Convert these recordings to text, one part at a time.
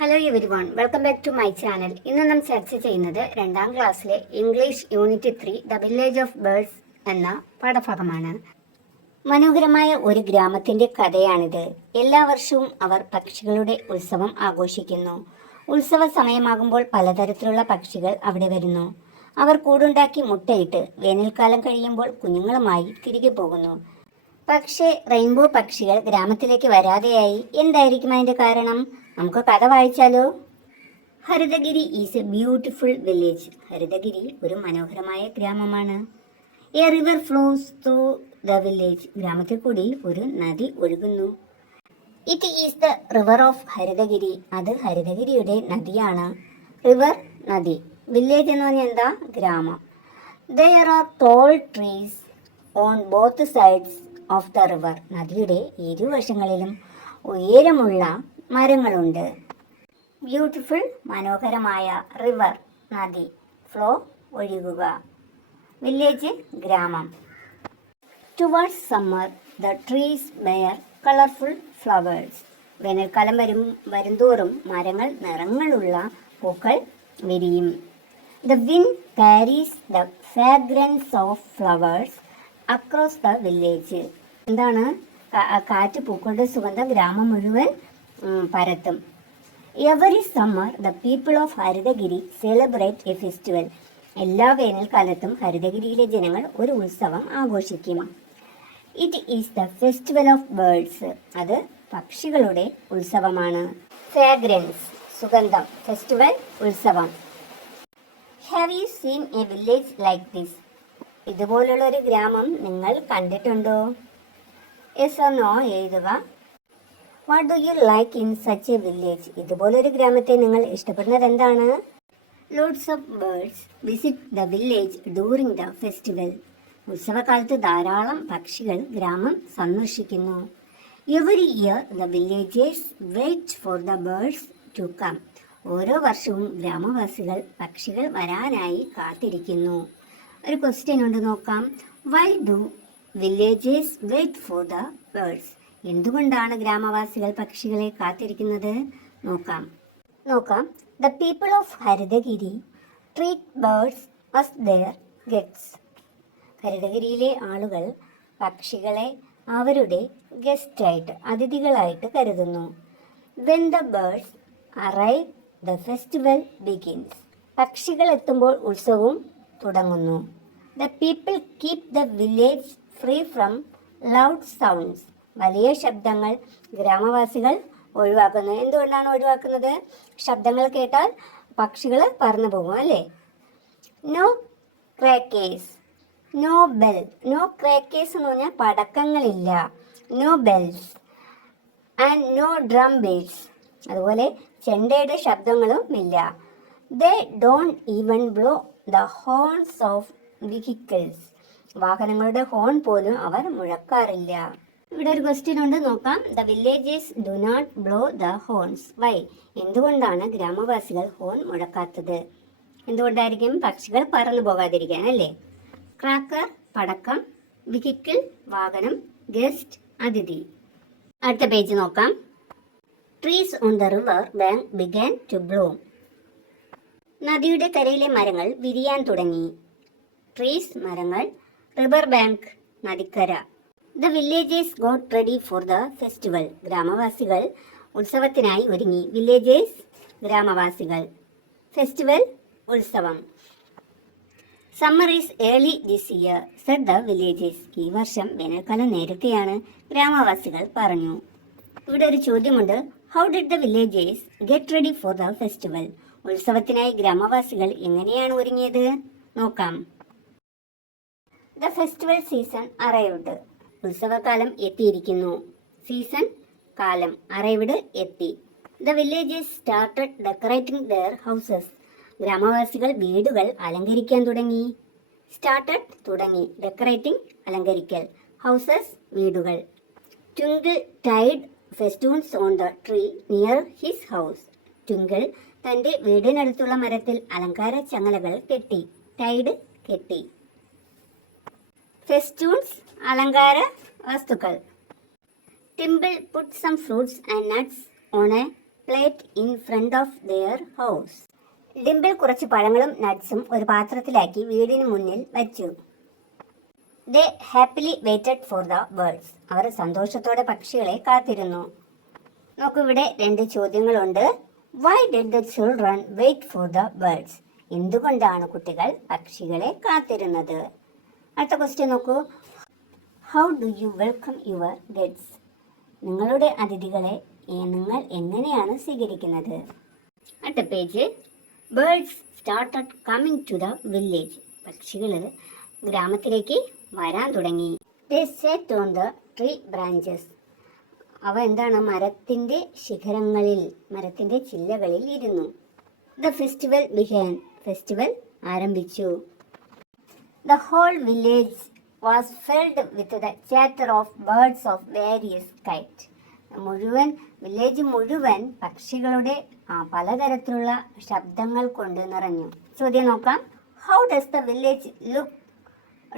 Hello everyone, welcome back to my channel. ഇന്ന് നാം ചർച്ച ചെയ്യുന്നത് 2ാം ക്ലാസ്സിലെ English unit 3 the village of birds എന്ന പാഠഭാഗമാണ്. മനോഹരമായ ഒരു ഗ്രാമത്തിന്റെ കഥയാണിത്. എല്ലാ വർഷവും അവർ പക്ഷികളുടെ ഉത്സവം ആഘോഷിക്കുന്നു. ഉത്സവ സമയമാകുമ്പോൾ പലതരത്തിലുള്ള പക്ഷികൾ അവിടെ വരുന്നു. അവർ കൂടുണ്ടാക്കി മുട്ടയിട്ട് വേനൽക്കാലം കഴിയുമ്പോൾ കുഞ്ഞുങ്ങളുമായി തിരികെ പോകുന്നു. പക്ഷേ റെയിൻബോ പക്ഷികൾ ഗ്രാമത്തിലേക്ക് വരാതെയായി. എന്തായിരിക്കും അതിന്റെ കാരണം? നമുക്ക് കഥ വായിച്ചാലോ. Harithagiri is a beautiful village. Harithagiri ഒരു മനോഹരമായ ഗ്രാമമാണ്. A river flows through the village. ഗ്രാമത്തിൽ കൂടി ഒരു നദി ഒഴുകുന്നു. It is the river of Harithagiri. അത് ഹരിതഗിരിയുടെ നദിയാണ്. റിവർ നദി, വില്ലേജ് എന്ന് പറഞ്ഞാൽ എന്താ? ഗ്രാമം. There are tall trees on both sides of the river. നദിയുടെ ഇരുവശങ്ങളിലും ഉയരമുള്ള മരങ്ങളുണ്ട്. ബ്യൂട്ടിഫുൾ, മനോഹരമായ. റിവർ, നദി. ഫ്ലോ, ഒഴുകുക. വില്ലേജ്, ഗ്രാമം. Towards summer the trees bear colourful flowers. വേനൽക്കാലം വരുംതോറും മരങ്ങൾ നിറങ്ങളുള്ള പൂക്കൾ വിരിയും. The wind carries the fragrance of flowers across the village. എന്താണ്? കാറ്റ് പൂക്കളുടെ സുഗന്ധം ഗ്രാമം മുഴുവൻ പരത്തും. Every summer the people of Harithagiri celebrate a festival. എല്ലാ വേനൽക്കാലത്തും ഹരിതഗിരിയിലെ ജനങ്ങൾ ഒരു ഉത്സവം ആഘോഷിക്കും. It is the festival of birds. അത് പക്ഷികളുടെ ഉത്സവമാണ്. ഫ്രാഗ്രൻസ്, സുഗന്ധം. ഫെസ്റ്റിവൽ, ഉത്സവം. Have you seen a village like this? ഇതുപോലുള്ള ഒരു ഗ്രാമം നിങ്ങൾ കണ്ടിട്ടുണ്ടോ? യെസ് ഓർ നോ എഴുതുക. What do you like in such a village? ഇതുപോലൊരു ഗ്രാമത്തെ നിങ്ങൾ ഇഷ്ടപ്പെടുന്നത് എന്താണ്? Lots of birds visit the village during the festival. ഉത്സവകാലത്ത് ധാരാളം പക്ഷികൾ ഗ്രാമം സന്ദർശിക്കുന്നു. Every year the villagers wait for the birds to come. ഓരോ വർഷവും ഗ്രാമവാസികൾ പക്ഷികൾ വരാനായി കാത്തിരിക്കുന്നു. ഒരു ക്വസ്റ്റ്യൻ ഉണ്ട്, നോക്കാം. Why do villagers wait for the birds? എന്തുകൊണ്ടാണ് ഗ്രാമവാസികൾ പക്ഷികളെ കാത്തിരിക്കുന്നത്? നോക്കാം. The people of Harithagiri treat birds as their guests. ഹരിതഗിരിയിലെ ആളുകൾ പക്ഷികളെ അവരുടെ ഗസ്റ്റായിട്ട്, അതിഥികളായിട്ട് കരുതുന്നു. When the birds arrive the festival begins. പക്ഷികൾ എത്തുമ്പോൾ ഉത്സവവും തുടങ്ങുന്നു. The people keep the village free from loud sounds. വലിയ ശബ്ദങ്ങൾ ഗ്രാമവാസികൾ ഒഴിവാക്കുന്നു. എന്തുകൊണ്ടാണ് ഒഴിവാക്കുന്നത്? ശബ്ദങ്ങൾ കേട്ടാൽ പക്ഷികൾ പറന്നു പോകും, അല്ലേ? No crackers, no bell. No crackers എന്ന് പറഞ്ഞാൽ പടക്കങ്ങളില്ല. No bells and no drum beats. അതുപോലെ ചെണ്ടയുടെ ശബ്ദങ്ങളും ഇല്ല. They don't even blow the horns of vehicles. വാഹനങ്ങളുടെ ഹോൺ പോലും അവർ മുഴക്കാറില്ല. ഇവിടെ ഒരു ക്വസ്റ്റ്യൻ ഉണ്ട്, നോക്കാം. The villagers do not blow the horns. Why? എന്തുകൊണ്ടാണ് ഗ്രാമവാസികൾ ഹോൺ മുഴക്കാത്തത്? എന്തുകൊണ്ടായിരിക്കും? പക്ഷികൾ പറന്നു പോകാതിരിക്കാൻ, അല്ലേ? ക്രാക്കർ, പടക്കം. വെഹിക്കിൾ, വാഹനം. ഗസ്റ്റ്, അതിഥി. അടുത്ത പേജ് നോക്കാം. Trees on the river bank began to bloom. നദിയുടെ കരയിലെ മരങ്ങൾ വിരിയാൻ തുടങ്ങി. ട്രീസ്, മരങ്ങൾ. റിവർ ബാങ്ക്, നദിക്കര. The villagers got ready for the festival. ഗ്രാമവാസികൾ ഉത്സവത്തിനായി ഒരുങ്ങി. വില്ലേജേഴ്സ്, ഗ്രാമവാസികൾ. ഫെസ്റ്റിവൽ, ഉത്സവം. Summer is early this year said the villagers. ഈ വർഷം വേനൽക്കാലം നേരത്തെയാണ്, ഗ്രാമവാസികൾ പറഞ്ഞു. ഇവിടെ ഒരു ചോദ്യമുണ്ട്. How did the villagers get ready for the festival? ഉത്സവത്തിനായി ഗ്രാമവാസികൾ എങ്ങനെയാണ് ഒരുങ്ങിയത്? നോക്കാം. The festival season arrived. ഉത്സവകാലം എത്തിയിരിക്കുന്നു. സീസൺ, കാലം. അറൈവ്ഡ്, എത്തി. The villagers started decorating their houses. ഗ്രാമവാസികൾ വീടുകൾ അലങ്കരിക്കാൻ തുടങ്ങി. സ്റ്റാർട്ടഡ്, തുടങ്ങി. ഡെക്കറേറ്റിംഗ്, അലങ്കരിക്കൽ. ഹൗസസ്, വീടുകൾ. Twinkle tied festoons on the tree near his house. Twinkle തന്റെ വീടിനടുത്തുള്ള മരത്തിൽ അലങ്കാര ചങ്ങലകൾ കെട്ടി. ടൈഡ്, കെട്ടി. ഫെസ്റ്റൂൺസ്, അലങ്കാര വസ്തുക്കൾ. Dimple put some fruits and nuts on a plate in front of their house. Dimple കുറച്ച് പഴങ്ങളും നട്ട്സും ഒരു പാത്രത്തിലാക്കി വീടിന് മുന്നിൽ വച്ചു. They happily waited for the birds. അവർ സന്തോഷത്തോടെ പക്ഷികളെ കാത്തിരുന്നു. നോക്കൂ, ഇവിടെ 2 ചോദ്യങ്ങളുണ്ട്. Why did the children wait for the birds? എന്തുകൊണ്ടാണ് കുട്ടികൾ പക്ഷികളെ കാത്തിരുന്നത്? അടുത്ത ക്വസ്റ്റ്യൻ നോക്കൂ. How do you welcome your guests? നിങ്ങളുടെ അതിഥികളെ നിങ്ങൾ എങ്ങനെയാണ് സ്വീകരിക്കുന്നത്? അടുത്ത page. Birds started coming to the village. പക്ഷികൾ ഗ്രാമത്തിലേക്ക് വരാൻ തുടങ്ങി. They sat on the tree branches. അവ എന്താണ്? മരത്തിൻ്റെ ശിഖരങ്ങളിൽ, മരത്തിൻ്റെ ചില്ലകളിൽ ഇരുന്നു. The festival began. ഫെസ്റ്റിവൽ ആരംഭിച്ചു. The whole village was filled with the chatter of birds of various kinds. Village മുഴുവൻ പക്ഷികളുടെ പലതരത്തിലുള്ള ശബ്ദങ്ങൾ കൊണ്ട് നിറഞ്ഞു. ചോദ്യം നോക്കാം. How does the village look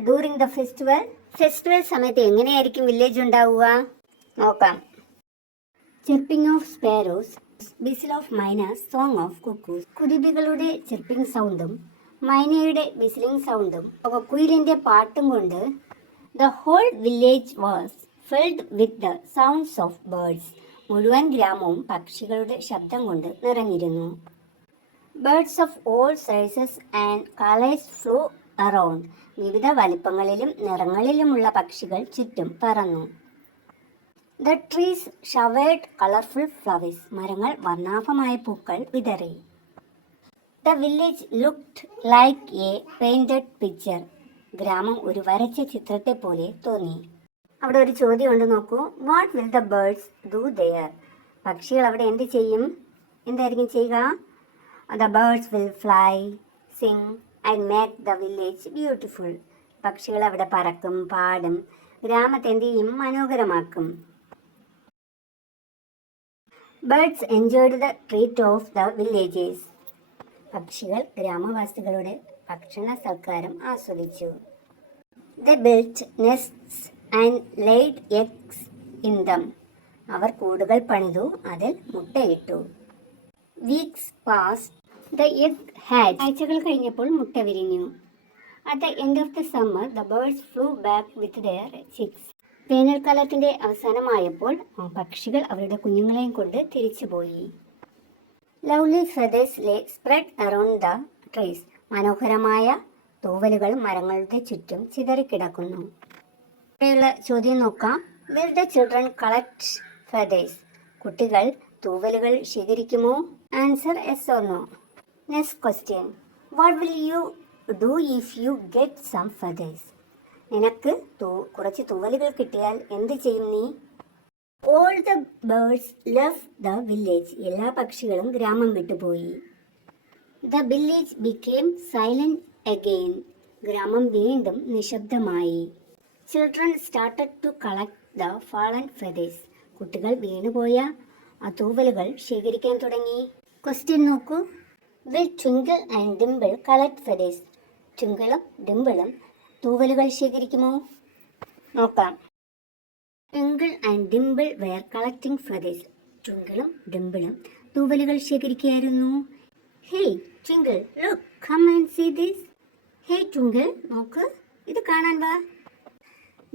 during the festival? Festival സമയത്ത് എങ്ങനെയായിരിക്കും വില്ലേജ് ഉണ്ടാവുക? നോക്കാം. Chirping of sparrows, whistle of miners, song of cuckoos. കുരുവികളുടെ ചിർപ്പിംഗ് സൗണ്ടും മൈനയുടെ വിസിലിംഗ് സൗണ്ടും കുയിലിൻ്റെ പാട്ടും കൊണ്ട് the whole village was filled with the sounds of birds. മുഴുവൻ ഗ്രാമവും പക്ഷികളുടെ ശബ്ദം കൊണ്ട് നിറഞ്ഞിരുന്നു. Birds of all sizes and colors flew around. വിവിധ വലിപ്പങ്ങളിലും നിറങ്ങളിലുമുള്ള പക്ഷികൾ ചുറ്റും പറന്നു. The trees showered colorful flowers. മരങ്ങൾ വർണ്ണാഭമായ പൂക്കൾ വിതറി. The village looked like a painted picture. ഗ്രാമം ഒരു വരച്ച ചിത്രത്തെ പോലെ തോന്നി. അവിടെ ഒരു ചോദ്യമുണ്ട്, നോക്കൂ. What will the birds do there? പക്ഷികൾ അവിടെ എന്ത് ചെയ്യും? എന്തായിരിക്കും ചെയ്യുക? The birds will fly, sing and make the village beautiful. പക്ഷികൾ അവിടെ പറക്കും, പാടും, ഗ്രാമത്തെ എന്ത് ചെയ്യും? മനോഹരമാക്കും. Birds enjoyed the treat of the villagers. പക്ഷികൾ ഗ്രാമവാസികളുടെ ഭക്ഷണ സൽക്കാരം ആസ്വദിച്ചു. They built nests and laid eggs in them. അവർ കൂടുകൾ പണിതു, അതിൽ മുട്ടയിട്ടു. Weeks passed. The egg hatched. ആഴ്ചകൾ കഴിഞ്ഞപ്പോൾ മുട്ട വിരിഞ്ഞു. At the end of the summer, the birds flew back with their chicks. വേനൽക്കാലത്തിന്റെ അവസാനമായപ്പോൾ പക്ഷികൾ അവരുടെ കുഞ്ഞുങ്ങളെയും കൊണ്ട് തിരിച്ചുപോയി. Lovely feathers lay spread around the trees. മനോഹരമായ തൂവലുകൾ മരങ്ങളുടെ ചുറ്റും ചിതറിക്കിടക്കുന്നു. ഇവിടെയുള്ള ചോദ്യം നോക്കാം. Will the children collect feathers? കുട്ടികൾ തൂവലുകൾ ശേഖരിക്കുമോ? Answer yes or no. Next question. What will you do if you get some feathers? നിനക്ക് കുറച്ച് തൂവലുകൾ കിട്ടിയാൽ എന്ത് ചെയ്യും നീ? All the birds left the village. എല്ലാ പക്ഷികളും ഗ്രാമം വിട്ടുപോയി. The village became silent again. ഗ്രാമം വീണ്ടും നിശബ്ദമായി. Children started to collect the fallen feathers. കുട്ടികൾ വീണുപോയ ആ തൂവലുകൾ ശേഖരിക്കാൻ തുടങ്ങി. ക്വസ്റ്റ്യൻ നോക്കൂ. Will Twinkle and Dimple collect feathers? ട്വിങ്കിളും ഡിംപിളും തൂവലുകൾ ശേഖരിക്കുമോ? നോക്കാം. Twinkle and Dimple were collecting feathers. ട്വിങ്കിളും ഡിംപിളും തൂവലുകൾ ശേഖരിക്കുകയായിരുന്നു. Hey Twinkle, look, come and see this. Hey Twinkle, നോക്ക്, ഇത് കാണാൻ വാ.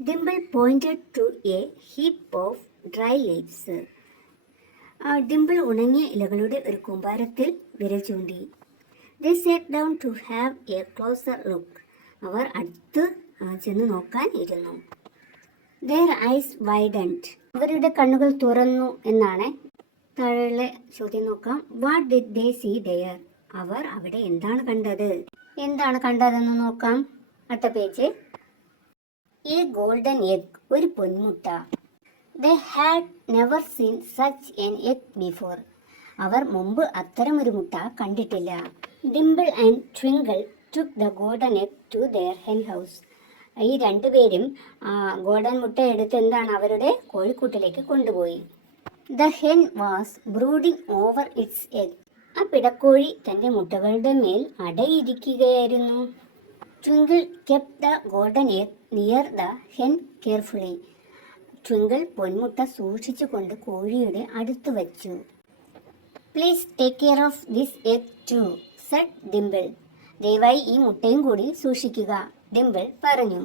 Dimple pointed to a heap of dry leaves. Dimple ഉണങ്ങിയ ഇലകളുടെ ഒരു കൂമ്പാരത്തിൽ വിരൽ ചൂണ്ടി. They sat down to have a closer look. അവർ അടുത്ത് ചെന്ന് നോക്കാൻ ഇരുന്നു. Their eyes widened. അവരുടെ കണ്ണുകൾ തുറന്നു എന്നാണ്. താഴെയുള്ള ചോദ്യം നോക്കാം. What did they see there? അവർ അവിടെ എന്താണ് കണ്ടത്? എന്താണ് കണ്ടതെന്ന് നോക്കാം. അടുത്ത പേജ്. A golden egg. ഒരു പൊന്മുട്ട. They had never seen such an egg before. അവർ മുമ്പ് അത്തരമൊരു മുട്ട കണ്ടിട്ടില്ല. Dimple and Twinkle took the golden egg to their hen house. ഈ രണ്ടുപേരും ഗോൾഡൻ മുട്ട എടുത്ത് എന്താണ് അവരുടെ കോഴിക്കൂട്ടിലേക്ക് കൊണ്ടുപോയി. The hen was brooding over its egg. ആ പിടക്കോഴി തൻ്റെ മുട്ടകളുടെ മേൽ അടയിരിക്കുകയായിരുന്നു. Twinkle kept the golden egg near the hen carefully. Twinkle പൊന്മുട്ട സൂക്ഷിച്ചുകൊണ്ട് കോഴിയുടെ അടുത്ത് വച്ചു. Please take care of this egg too said Dimple. ദയവായി ഈ മുട്ടയും കൂടി സൂക്ഷിക്കുക, ഡിംപിൾ പറഞ്ഞു.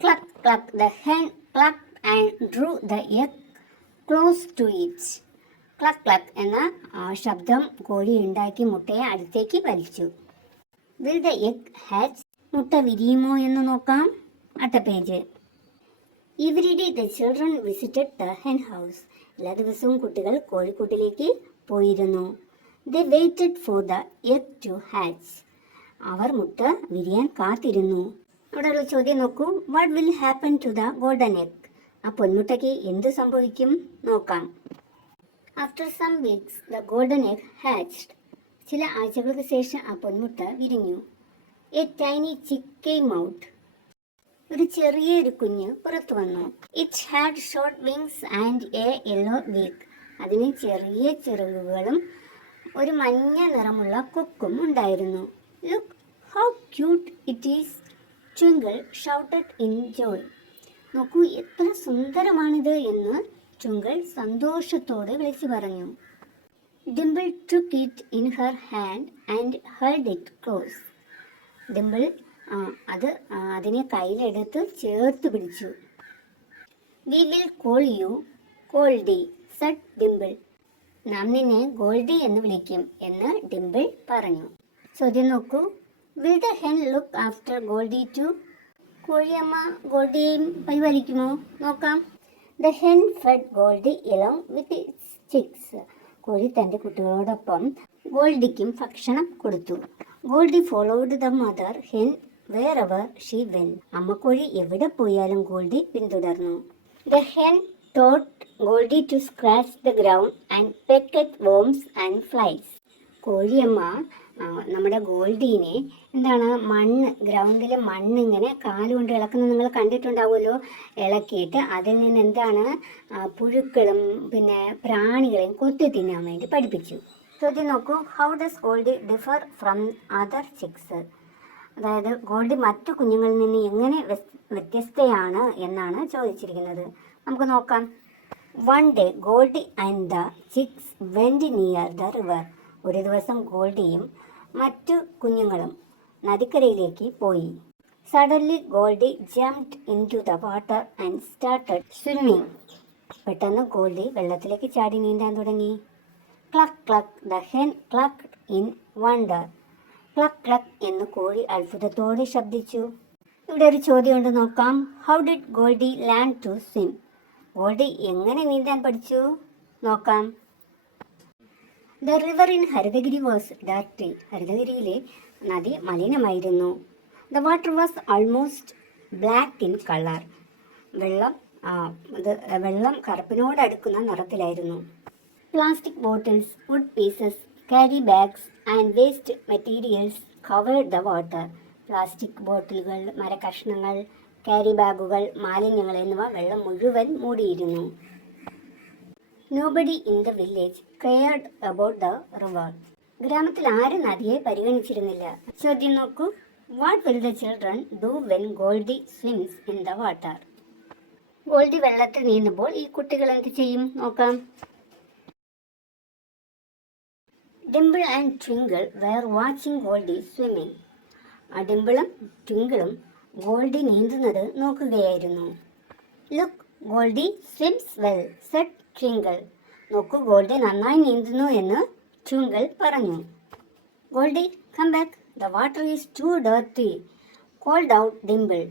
Cluck cluck the hen cluck and drew the egg close to it. Cluck cluck എന്ന ശബ്ദം കോഴി ഉണ്ടാക്കി മുട്ടയെ അടുത്തേക്ക് വലിച്ചു. Will the egg hatch? മുട്ട വിരിയുമോ എന്ന് നോക്കാം. അടുത്ത page. Every day the children visited the hen house. എല്ലാ ദിവസവും കുട്ടികൾ കോഴിക്കൂട്ടിലേക്ക് പോയിരുന്നു. They waited for the egg to hatch. അവർ മുട്ട വിരിയാൻ കാത്തിരുന്നു. അവിടെ ഒരു ചോദ്യം നോക്കൂ. What will happen to the golden egg? ആ പൊന്മുട്ടയ്ക്ക് എന്ത് സംഭവിക്കും നോക്കാം. After some weeks the golden egg hatched. ചില ആഴ്ചകൾക്ക് ശേഷം ആ പൊന്മുട്ട വിരിഞ്ഞു. A tiny chick came out. ഒരു ചെറിയൊരു കുഞ്ഞ് പുറത്തു വന്നു. It had short wings and a yellow beak. അതിന് ചെറിയ ചിറകുകളും ഒരു മഞ്ഞ നിറമുള്ള കൊക്കും ഉണ്ടായിരുന്നു. Look how cute it is, Twinkle shouted in joy. നോക്കൂ, എത്ര സുന്ദരമാണിത് എന്ന് ട്വിങ്കിൾ സന്തോഷത്തോടെ വിളിച്ചു പറഞ്ഞു. Dimple took it in her hand and held it close. Dimple അതിനെ കയ്യിലെടുത്ത് ചേർത്ത് പിടിച്ചു. We will call you Goldie said Dimple. നാം നിന്നെ ഗോൾഡി എന്ന് വിളിക്കും എന്ന് ഡിംപിൾ പറഞ്ഞു. ചോദ്യം നോക്കൂ. Will the hen look after Goldie too? കോഴിയമ്മ ഗോൾഡിയെയും പരിപാലിക്കുമോ നോക്കാം. The hen fed Goldie along with its chicks. കോഴി തൻ്റെ കുട്ടികളോടൊപ്പം ഗോൾഡിക്കും ഭക്ഷണം കൊടുത്തു. Goldie followed the mother hen wherever she went. അമ്മക്കോഴി എവിടെ പോയാലും ഗോൾഡി പിന്തുടർന്നു. The hen taught Goldie to scratch the ground and peck at worms and flies. കോഴിയമ്മ നമ്മുടെ ഗോൾഡീനെ ഗ്രൗണ്ടിലെ മണ്ണ് ഇങ്ങനെ കാലുകൊണ്ട് ഇളക്കുന്നത് നിങ്ങൾ കണ്ടിട്ടുണ്ടാവുമല്ലോ. ഇളക്കിയിട്ട് അതിൽ നിന്ന് പുഴുക്കളും പിന്നെ പ്രാണികളെയും കൊത്തി തിന്നാൻ വേണ്ടി പഠിപ്പിച്ചു. ചോദ്യം നോക്കൂ. How does Goldie differ from other chicks? അതായത് ഗോൾഡി മറ്റു കുഞ്ഞുങ്ങളിൽ നിന്ന് എങ്ങനെ വ്യത്യസ്തയാണ് എന്നാണ് ചോദിച്ചിരിക്കുന്നത്. നമുക്ക് നോക്കാം. One day Goldie and the chicks went near the river. ഒരു ദിവസം ഗോൾഡിയും മറ്റു കുഞ്ഞുങ്ങളും നദിക്കരയിലേക്ക് പോയി. Suddenly Goldie jumped into the water and started swimming. പെട്ടെന്ന് ഗോൾഡി വെള്ളത്തിലേക്ക് ചാടി നീന്താൻ തുടങ്ങി. Cluck cluck the hen clucked in wonder. Cluck cluck എന്ന് കോഴി അത്ഭുതത്തോടെ ശബ്ദിച്ചു. ഇവിടെ ഒരു ചോദ്യമുണ്ട് നോക്കാം. How did Goldie learn to swim? Goldie എങ്ങനെ നീന്താൻ പഠിച്ചു നോക്കാം. The river in Haritagiri was dirty. ഹരിതഗിരിയിലെ നദി മലിനമായിരുന്നു. The water was almost black in colour. വെള്ളം കറുപ്പിനോടടുക്കുന്ന നിറത്തിലായിരുന്നു. Plastic bottles, wood pieces, carry bags and waste materials covered the water. Plastic ബോട്ടിലുകൾ, മരക്കഷ്ണങ്ങൾ, ക്യാരി ബാഗുകൾ, മാലിന്യങ്ങൾ എന്നിവ വെള്ളം മുഴുവൻ മൂടിയിരുന്നു. Nobody in the village cared about the river. ഗ്രാമത്തിൽ ആരും നദിയെ പരിഗണിച്ചിരുന്നില്ല. ചോദ്യം നോക്കൂ. What will the children do when Goldie swims in the water? Goldie വെള്ളത്തിൽ നീന്തുമ്പോൾ ഈ കുട്ടികൾ എന്ത് ചെയ്യും നോക്കാം. Dimple and Twinkle were watching Goldie swimming. ഡിംപിളും ട്വിങ്കിളും ഗോൾഡി നീന്തുന്നത് നോക്കുകയായിരുന്നു. Look Goldie swims well said Twinkle. നോക്കൂ, ഗോൾഡി നന്നായി നീന്തുന്നു എന്ന് ട്വിങ്കിൾ പറഞ്ഞു. Goldie come back, the water is too dirty called out Dimple.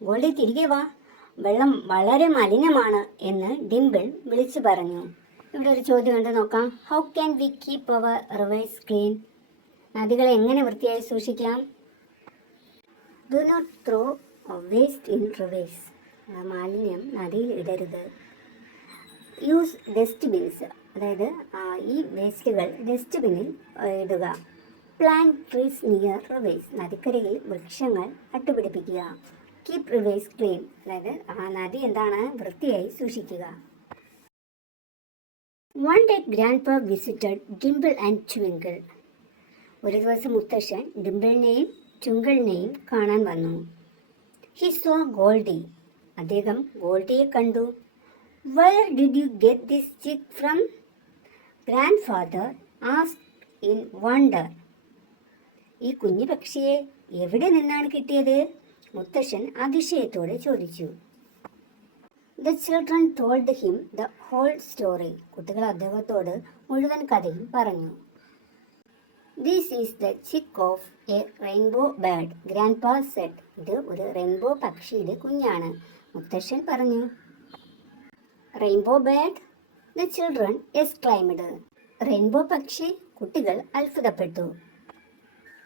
Goldie തിരികെ വാ, വെള്ളം വളരെ മലിനമാണ് എന്ന് ഡിംപിൾ വിളിച്ചു പറഞ്ഞു. ഇവിടെ ഒരു ചോദ്യം ഉണ്ട് നോക്കാം. How can we keep our rivers clean? നദികളെ എങ്ങനെ വൃത്തിയായി സൂക്ഷിക്കാം? Do not throw waste in rivers. മാലിന്യം നദിയിൽ ഇടരുത്. യൂസ് ഡസ്റ്റ്ബിൻസ്, അതായത് ഈ വേസ്റ്റുകൾ ഡസ്റ്റ്ബിന്നിൽ ഇടുക. Plant trees near rivers. നദിക്കരയിൽ വൃക്ഷങ്ങൾ നട്ടുപിടിപ്പിക്കുക. കീപ് റിവേഴ്സ് ക്ലീൻ, അതായത് നദി വൃത്തിയായി സൂക്ഷിക്കുക. One day Grandpa visited Dimple and Twinkle. ഒരു ദിവസം മുത്തശ്ശൻ ഡിംപിളിനെയും ട്വിങ്കിളിനെയും കാണാൻ വന്നു. He saw Goldie. അദ്ദേഹം ഗോൾഡിയെ കണ്ടു. Where did you get this chick from? Grandfather asked in wonder. ഈ കുഞ്ഞു പക്ഷിയെ എവിടെ നിന്നാണ് കിട്ടിയത്? മുത്തശ്ശൻ അതിശയത്തോടെ ചോദിച്ചു. The children told him the whole story. കുട്ടികൾ അദ്ദേഹത്തോട് മുഴുവൻ കഥയും പറഞ്ഞു. This is the chick of a rainbow bird, Grandpa said. ഇത് ഒരു റെയിൻബോ പക്ഷിയുടെ കുഞ്ഞാണ്, മുത്തശ്ശൻ പറഞ്ഞു. Rainbow bird? The children exclaimed. Rainbow പക്ഷി? കുട്ടികൾ അത്ഭുതപ്പെട്ടു.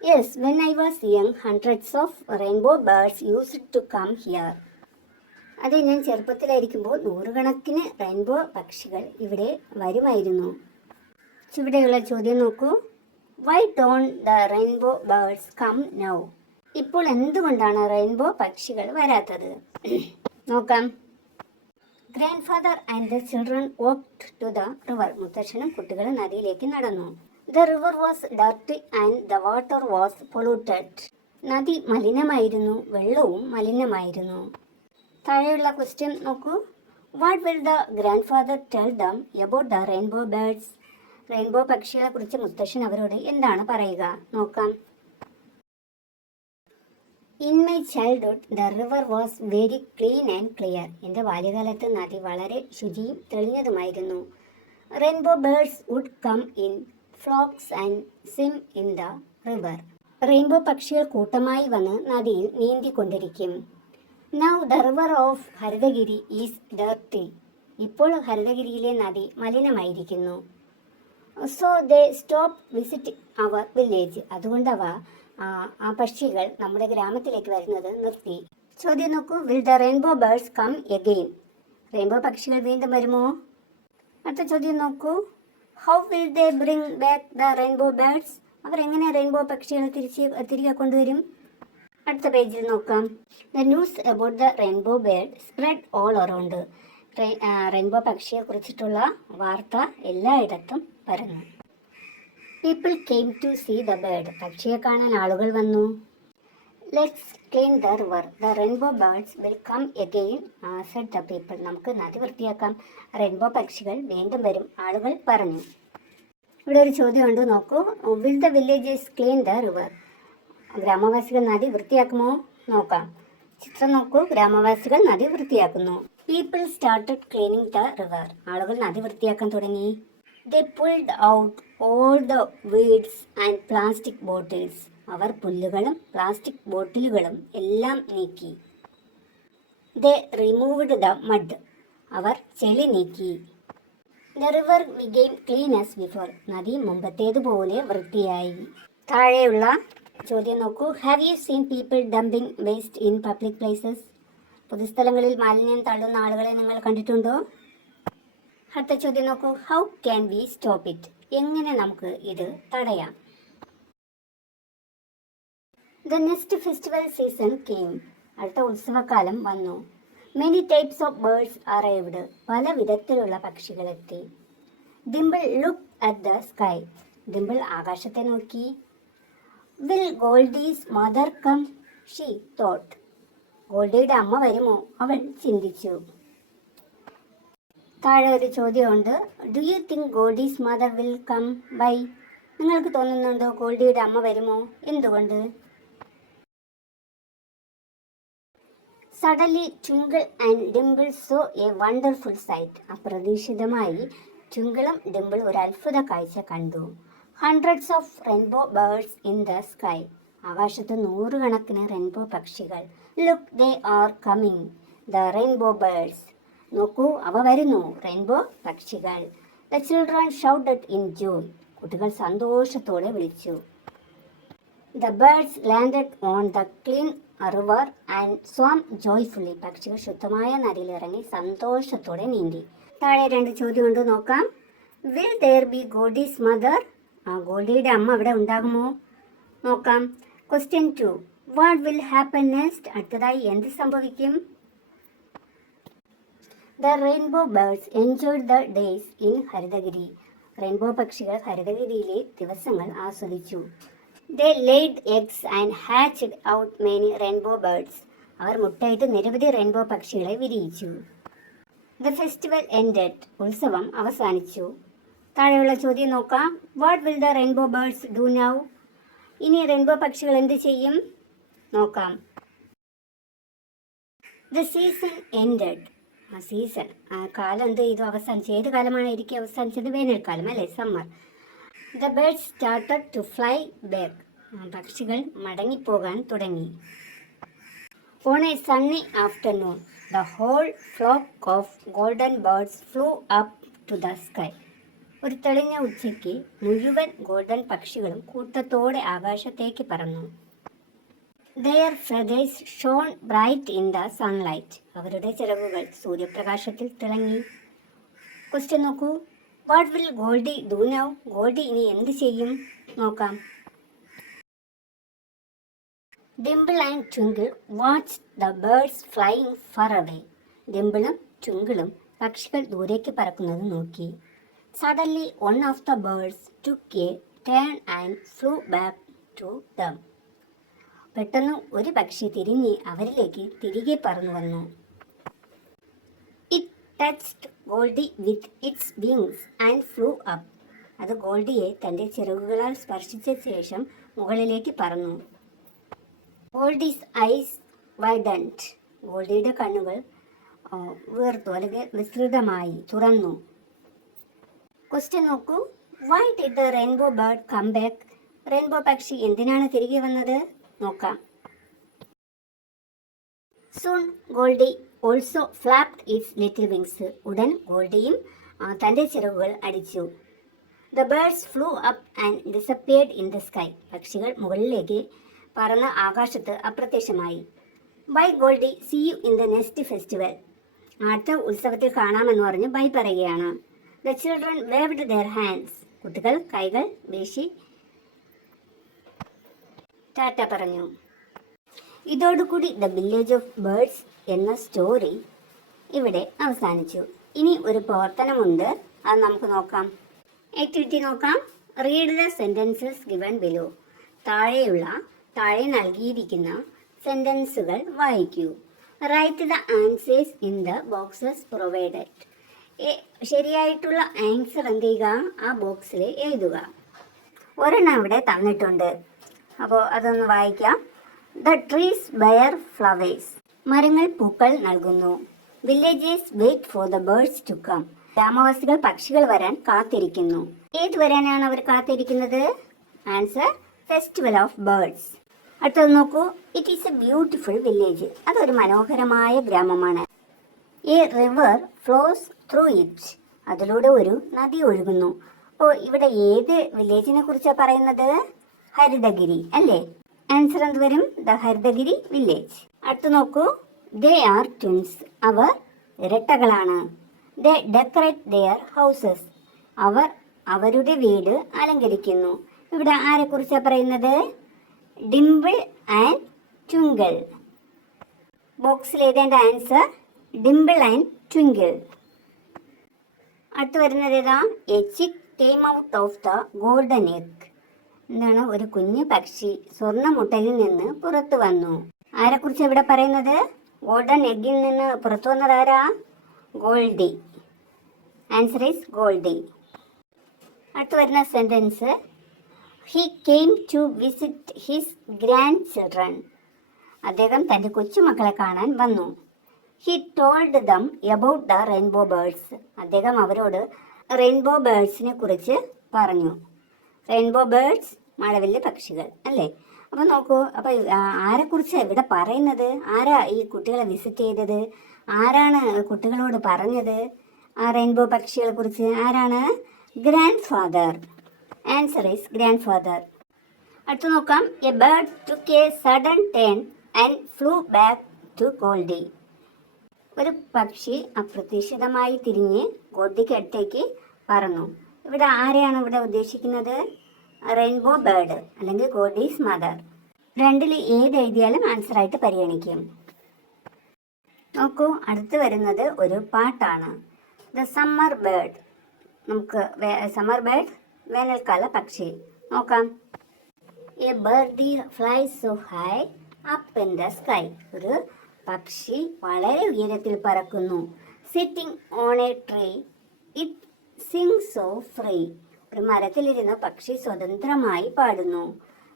Yes, when I was young, hundreds of rainbow birds used to come here. അതെ, ഞാൻ ചെറുപ്പത്തിലായിരിക്കുമ്പോൾ നൂറുകണക്കിന് റെയിൻബോ പക്ഷികൾ ഇവിടെ വരുമായിരുന്നു. ചുവടെയുള്ള ചോദ്യം നോക്കൂ. Why don't the rainbow birds come now? ഇപ്പോൾ എന്തുകൊണ്ടാണ് റെയിൻബോ പക്ഷികൾ വരാത്തത്? നോക്കാം. Grandfather and the children walked to the river. മുത്തശ്ശനും കുട്ടികളും നദിയിലേക്ക് നടന്നു. The river was dirty and the water was polluted. നദി മലിനമായിരുന്നു, വെള്ളവും മലിനമായിരുന്നു. താഴെയുള്ള ക്വസ്റ്റ്യൻ നോക്കൂ. What will the grandfather tell them about the rainbow birds? Rainbow പക്ഷികളെ കുറിച്ച് മുത്തശ്ശൻ അവരോട് എന്താണ് പറയുക? നോക്കാം. In my childhood, the river was very clean and clear. എൻ്റെ ബാല്യകാലത്ത് നദി വളരെ ശുചിയും തെളിഞ്ഞതുമായിരുന്നു. Rainbow birds would come in flocks and swim in the river. Rainbow പക്ഷികൾ കൂട്ടമായി വന്ന് നദിയിൽ നീന്തിക്കൊണ്ടിരിക്കും. Now the river of ഹരിതഗിരി is dirty. ഇപ്പോൾ ഹരിതഗിരിയിലെ നദി മലിനമായിരിക്കുന്നു. So they stopped visiting our village. അതുകൊണ്ട് ആ പക്ഷികൾ നമ്മുടെ ഗ്രാമത്തിലേക്ക് വരുന്നത് നിർത്തി. ചോദ്യം നോക്കൂ. Will the rainbow birds come again? Rainbow പക്ഷികൾ വീണ്ടും വരുമോ? അടുത്ത ചോദ്യം നോക്കൂ. How will they bring back the rainbow birds? അവർ എങ്ങനെ റെയിൻബോ പക്ഷികളെ തിരികെ കൊണ്ടുവരും? അടുത്ത പേജിൽ നോക്കാം. The news about the rainbow bird spread all around. Rainbow പക്ഷിയെ കുറിച്ചിട്ടുള്ള വാർത്ത എല്ലായിടത്തും പരന്നു. People came to see the bird. പക്ഷിയെ കാണാൻ ആളുകൾ വന്നു. Let's clean the river. The rainbow birds will come again, said the people. നമുക്ക് നദി വൃത്തിയാക്കാം, റെയിൻബോ പക്ഷികൾ വീണ്ടും വരും, ആളുകൾ പറഞ്ഞു. ഇവിടെ ഒരു ചോദ്യമുണ്ട്, നോക്കൂ. Will the villagers clean the river? ഗ്രാമവാസികൾ നദി വൃത്തിയാക്കുമോ? നോക്കാം. ചിത്രം നോക്കൂ. ഗ്രാമവാസികൾ നദി വൃത്തിയാക്കുന്നു. People started cleaning the river. ആളുകൾ നദി വൃത്തിയാക്കാൻ തുടങ്ങി. They pulled out all the weeds and plastic bottles. അവർ പുല്ലുകളും പ്ലാസ്റ്റിക് ബോട്ടിലുകളും എല്ലാം നീക്കി. They removed the mud. അവർ ചെളി നീക്കി. The river became clean as before. നദി മുമ്പത്തേതുപോലെ വൃത്തിയായി. താഴെയുള്ള ചോദ്യം നോക്കൂ. Have you seen people dumping waste in public places? പൊതുസ്ഥലങ്ങളിൽ മാലിന്യം തള്ളുന്ന ആളുകളെ നിങ്ങൾ കണ്ടിട്ടുണ്ടോ? അടുത്ത ചോദ്യം നോക്കൂ. How can we stop it? എങ്ങനെ നമുക്ക് ഇത് തടയാം? The next festival season came. അടുത്ത ഉത്സവകാലം വന്നു. Many types of birds arrived. പല വിധത്തിലുള്ള പക്ഷികളെത്തി. Dimple looked at the sky. Dimple ആകാശത്തെ നോക്കി. Will Goldie's mother come? She thought. ഗോൾഡിയുടെ അമ്മ വരുമോ? അവൾ ചിന്തിച്ചു. താഴെ ഒരു ചോദ്യമുണ്ട്. Do you think Goldie's mother will come by? നിങ്ങൾക്ക് തോന്നുന്നുണ്ടോ ഗോൾഡിയുടെ അമ്മ വരുമോ? എന്തുകൊണ്ട്? Suddenly Twinkle and Dimple saw a wonderful sight. അപ്രതീക്ഷിതമായി ട്വിങ്കിളും ഡിംപിൾ ഒരു അത്ഭുത കാഴ്ച കണ്ടു. Hundreds of rainbow birds in the sky. ആകാശത്ത് നൂറുകണക്കിന് റെയിൻബോ പക്ഷികൾ. Look, they are coming, the rainbow birds. നോക്കൂ, അവ വരുന്നു, റെയിൻബോ പക്ഷികൾ. The children shouted in joy. കുട്ടികൾ സന്തോഷത്തോടെ വിളിച്ചു. The birds landed on the clean river and swam joyfully. പക്ഷികൾ ശുദ്ധമായ നദിയിലിറങ്ങി സന്തോഷത്തോടെ നീന്തി. താഴെ രണ്ട് ചോദ്യമുണ്ട്, നോക്കാം. Will there be Goldie's mother? ഗോൾഡിയുടെ അമ്മ അവിടെ ഉണ്ടാകുമോ? നോക്കാം. Question 2. What will happen next? അടുത്തതായി എന്ത് സംഭവിക്കും? The rainbow birds enjoyed the days in Haritagiri. Rainbow പക്ഷികൾ ഹരിതഗിരിയിലെ ദിവസങ്ങൾ ആസ്വദിച്ചു. They laid eggs and hatched out many rainbow birds. അവർ മുട്ടയിട്ട് നിരവധി റെയിൻബോ പക്ഷികളെ വിരിയിച്ചു. The festival ended. ഉത്സവം അവസാനിച്ചു. താഴെയുള്ള ചോദ്യം നോക്കാം. What will the rainbow birds do now? ഇനി റെയിൻബോ പക്ഷികൾ എന്ത് ചെയ്യും നോക്കാം. The season ended. സീസൺ കാലം എന്ത് ചെയ്തു അവസാനിച്ചു. ഏത് കാലമാണ് എനിക്ക് അവസാനിച്ചത്? വേനൽക്കാലം അല്ലേ, summer. The birds started to fly back. പക്ഷികൾ മടങ്ങിപ്പോകാൻ തുടങ്ങി. On a sunny afternoon the whole flock of golden birds flew up to the sky. ഒരു തെളിഞ്ഞ ഉച്ചയ്ക്ക് മുഴുവൻ ഗോൾഡൻ പക്ഷികളും കൂട്ടത്തോടെ ആകാശത്തേക്ക് പറന്നു. Their feathers shone bright in the sunlight. അവരുടെ ചിറകുകൾ സൂര്യപ്രകാശത്തിൽ തിളങ്ങി. ക്വസ്റ്റ്യൻ നോക്കൂ. What will Goldie do now? Goldie ഇനി എന്ത് ചെയ്യും നോക്കാം. Dimple and Twinkle watch the birds flying far away. ഡിംപിളും ട്വിങ്കിളും പക്ഷികൾ ദൂരേക്ക് പറക്കുന്നത് നോക്കി. Suddenly one of the birds took a turn and flew back to them. പെട്ടെന്ന് ഒരു പക്ഷി തിരിഞ്ഞ് അവരിലേക്ക് തിരികെ പറന്നു വന്നു. It touched Goldie with its wings and flew up. അത് ഗോൾഡിയെ തൻ്റെ ചിറകുകളാൽ സ്പർശിച്ച ശേഷം മുകളിലേക്ക് പറന്നു. ഗോൾഡീസ് ഐസ് വൈഡൻഡ്. ഗോൾഡിയുടെ കണ്ണുകൾ വീർത്തു അല്ലെങ്കിൽ വിസ്തൃതമായി തുറന്നു. ക്വസ്റ്റ്യൻ നോക്കൂ. Why did the rainbow bird come back? Rainbow പക്ഷി എന്തിനാണ് തിരികെ വന്നത് നോക്കാം. Soon Goldie also flapped its little wings. ഉടൻ ഗോൾഡിയും തൻ്റെ ചിറകുകൾ അടിച്ചു. The birds flew up and disappeared in the sky. പക്ഷികൾ മുകളിലേക്ക് പറന്ന് ആകാശത്ത് അപ്രത്യക്ഷമായി. Bye Goldie, see you in the next festival. അടുത്ത ഉത്സവത്തിൽ കാണാമെന്ന് പറഞ്ഞ് ബൈ പറയുകയാണ്. ദ ചിൽഡ്രൻ വേവ്ഡ് ദെയർ ഹാൻഡ്സ്. കുട്ടികൾ കൈകൾ വീശി ടാറ്റ പറഞ്ഞു. ഇതോടുകൂടി ദ വില്ലേജ് ഓഫ് ബേർഡ്സ് എന്ന സ്റ്റോറി ഇവിടെ അവസാനിച്ചു. ഇനി ഒരു പ്രവർത്തനമുണ്ട്, അത് നമുക്ക് നോക്കാം. ആക്ടിവിറ്റി നോക്കാം. Read the sentences given below. താഴെ നൽകിയിരിക്കുന്ന സെൻറ്റൻസുകൾ വായിക്കൂ. Write the answers in the boxes provided. ശരിയായിട്ടുള്ള ആൻസർ എന്ത് ചെയ്യുക? ആ ബോക്സിൽ എഴുതുക. ഒരെണ്ണം ഇവിടെ തന്നിട്ടുണ്ട്, അപ്പോൾ അതൊന്ന് വായിക്കാം. The trees bear flowers. മരങ്ങൾ പൂക്കൾ നൽകുന്നു. Villagers wait for the birds to come. ഗ്രാമവാസികൾ പക്ഷികൾ വരാൻ കാത്തിരിക്കുന്നു. ഏത് വരാനാണ് അവർ കാത്തിരിക്കുന്നത്? Answer festival of birds. അടുത്തത് നോക്കൂ. It is a beautiful village. അതൊരു മനോഹരമായ ഗ്രാമമാണ്. A river flows through it. അതിലൂടെ ഒരു നദി ഒഴുകുന്നു. അപ്പോൾ ഇവിടെ ഏത് വില്ലേജിനെ കുറിച്ചാണ് പറയുന്നത്? ഹരിതഗിരി അല്ലേ? ആൻസർ എന്ത് വരും? The Haritagiri village. അടുത്ത് നോക്കൂ. They are twins. അവർ ഇരട്ടകളാണ്. They decorate their houses. അവർ അവരുടെ വീട് അലങ്കരിക്കുന്നു. ഇവിടെ ആരെ കുറിച്ചാണ് പറയുന്നത്? Dimple and Twinkle. ബോക്സിൽ എഴുതേണ്ട ആൻസർ ഡിംപിൾ ആൻഡ് ട്വിങ്കിൾ. അടുത്ത് വരുന്നത് ഏതാ? A chick came out of the golden egg. എന്താണ്? ഒരു കുഞ്ഞു പക്ഷി സ്വർണ്ണ മുട്ടയിൽ നിന്ന് പുറത്തു വന്നു. ആരെക്കുറിച്ച് ഇവിടെ പറയുന്നത്? ഗോൾഡൻ എഗ്ഗിൽ നിന്ന് പുറത്തു വന്നത് ആരാ? ഗോൾഡി. Answer is Goldie. അടുത്ത് വരുന്ന sentence he came to visit his grandchildren. അദ്ദേഹം തൻ്റെ കൊച്ചുമക്കളെ കാണാൻ വന്നു. He told them about the rainbow birds. അദ്ദേഹം അവരോട് റെയിൻബോ ബേർഡ്സിനെ കുറിച്ച് പറഞ്ഞു. റെയിൻബോ ബേർഡ്സ് മഴവില്ല് പക്ഷികൾ അല്ലേ? അപ്പോൾ നോക്കൂ, അപ്പോൾ ആരെക്കുറിച്ച് ഇവിടെ പറയുന്നത്? ആരാ ഈ കുട്ടികളെ വിസിറ്റ് ചെയ്തത്? ആരാണ് കുട്ടികളോട് പറഞ്ഞത് ആ റെയിൻബോ പക്ഷികളെ കുറിച്ച്? ആരാണ്? Grandfather. Answer is grandfather. അടുത്ത് നോക്കാം. A bird took a sudden turn and flew back to Goldie. ഒരു പക്ഷി അപ്രതീക്ഷിതമായി തിരിഞ്ഞ് ഗോൾഡിക്ക് അടുത്തേക്ക് പറന്നു. ഇവിടെ ആരെയാണ് ഇവിടെ ഉദ്ദേശിക്കുന്നത്? റെയിൻബോ ബേർഡ് അല്ലെങ്കിൽ ഗോൾഡീസ് മദർ. രണ്ടിൽ ഏത് എഴുതിയാലും ആൻസറായിട്ട് പരിഗണിക്കും. നോക്കൂ, അടുത്ത് വരുന്നത് ഒരു പാട്ടാണ്. The summer bird. നമുക്ക് സമ്മർ ബേർഡ് വേനൽക്കാല പക്ഷി നോക്കാം. A birdie flies so high up in the sky. ഒരു പക്ഷി വളരെ ഉയരത്തിൽ പറക്കുന്നു. Sitting on a tree it sing so free. ഒരു മരത്തിലിരുന്ന് പക്ഷി സ്വതന്ത്രമായി പാടുന്നു.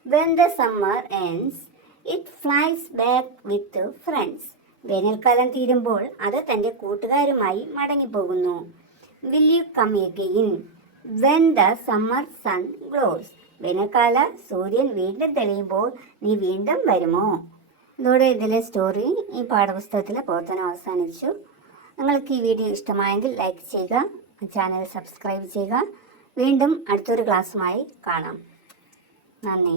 When the summer ends it flies back with friends. വേനൽക്കാലം തീരുമ്പോൾ അത് തൻ്റെ കൂട്ടുകാരുമായി മടങ്ങിപ്പോകുന്നു. Will you come again when the summer sun glows. വേനൽക്കാല സൂര്യൻ വീണ്ടും തെളിയുമ്പോൾ നീ വീണ്ടും വരുമോ? ഇതോടെ ഇതിലെ സ്റ്റോറി ഈ പാഠപുസ്തകത്തിലെ പ്രവർത്തനം അവസാനിച്ചു. നിങ്ങൾക്ക് ഈ വീഡിയോ ഇഷ്ടമായെങ്കിൽ ലൈക്ക് ചെയ്യുക, ചാനൽ സബ്സ്ക്രൈബ് ചെയ്യുക. വീണ്ടും അടുത്തൊരു ക്ലാസ്സുമായി കാണാം. നന്ദി.